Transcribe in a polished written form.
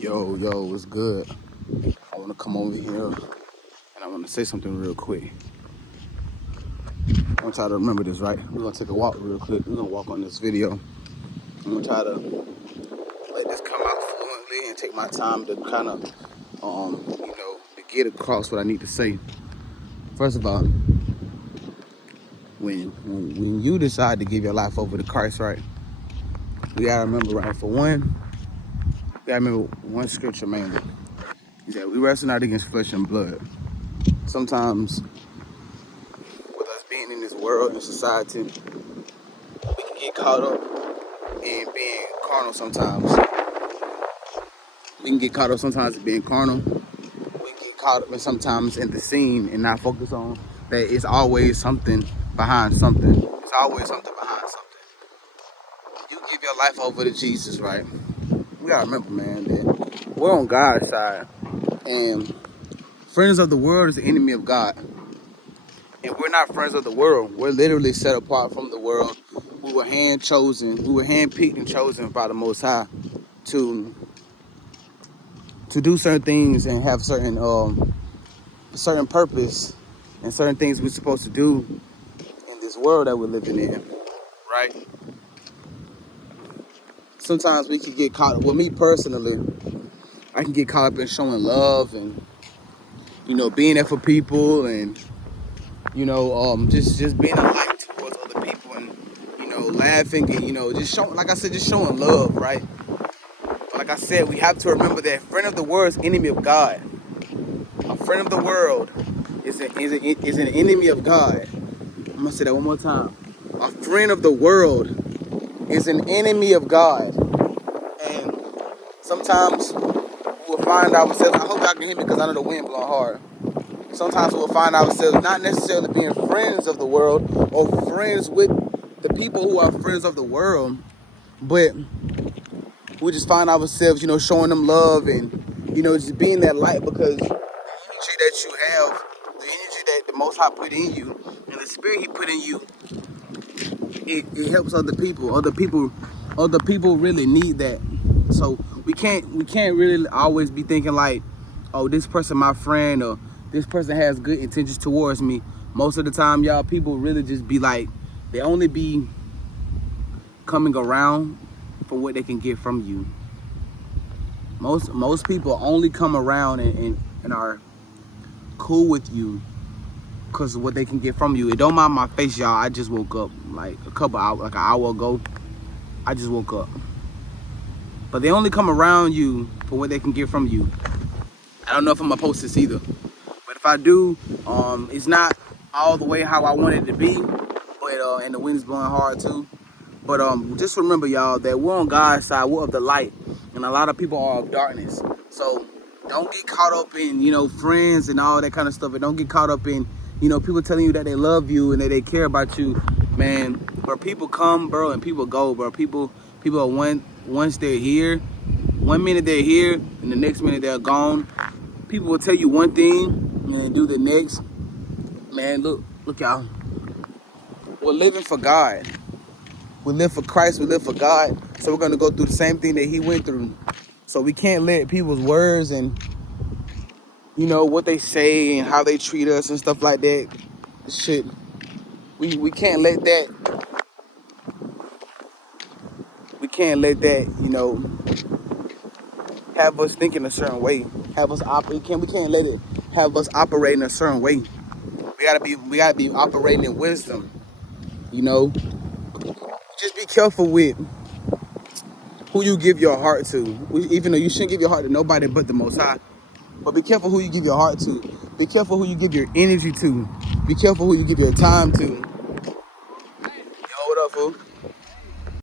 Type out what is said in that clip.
Yo, what's good? I want to come over here and I want to say something real quick. I'm going to try to remember this, right? We're going to take a walk real quick. We're going to walk on this video. I'm going to try to let this come out fluently and take my time to kind of, to get across what I need to say. First of all, when you decide to give your life over to Christ, right? We got to remember, right? For one, we got to remember one scripture mainly. He said, we wrestle not against flesh and blood. Sometimes, with us being in this world and society, we can get caught up in being carnal sometimes. We can get caught up sometimes in being carnal. We can get caught up sometimes in the scene and not focus on that it's always something behind something. It's always something behind something. You give your life over to Jesus, right? We gotta remember, man, that we're on God's side. And friends of the world is the enemy of God. And we're not friends of the world. We're literally set apart from the world. We were hand-chosen. We were hand-picked and chosen by the Most High to do certain things and have certain purpose and certain things we're supposed to do in this world that we're living in, right? Sometimes we can get caught up. Well, me personally, I can get caught up in showing love and, being there for people and, just being a light towards other people and, laughing and, just showing, like I said, just showing love, right? But like I said, we have to remember that friend of the world is enemy of God. A friend of the world is an enemy of God. I'm going to say that one more time. A friend of the world is an enemy of God. And sometimes we'll find ourselves, I hope y'all can hear me because I know the wind blowing hard. Sometimes we'll find ourselves not necessarily being friends of the world or friends with the people who are friends of the world, but we just find ourselves, showing them love and, just being that light because the energy that you have, the energy that the Most High put in you, and the spirit He put in you, it helps other people. Other people really need that. So we can't really always be thinking like, oh, this person my friend or this person has good intentions towards me. Most of the time, y'all, people really just be like, they only be coming around for what they can get from you. Most people only come around and are cool with you because of what they can get from you. It don't mind my face, y'all. I just woke up like an hour ago. I just woke up. But they only come around you for what they can get from you. I don't know if I'm gonna post this either. But if I do, it's not all the way how I want it to be. But and the wind's blowing hard too. But just remember, y'all, that we're on God's side. We're of the light. And a lot of people are of darkness. So don't get caught up in, friends and all that kind of stuff. And don't get caught up in, people telling you that they love you and that they care about you. Man, bro, people come, bro, and people go, bro. People are once they're here, 1 minute they're here, and the next minute they're gone. People will tell you one thing and then do the next. Man, look, y'all. We're living for God. We live for Christ. We live for God. So we're going to go through the same thing that He went through. So we can't let people's words and, what they say and how they treat us and stuff like that. Shit. We can't let that. We can't let that, have us think in a certain way. Have us operate. We can't let it have us operate in a certain way. We gotta be operating in wisdom. Just be careful with who you give your heart to. Even though you shouldn't give your heart to nobody but the Most High. But be careful who you give your heart to. Be careful who you give your energy to. Be careful who you give your time to.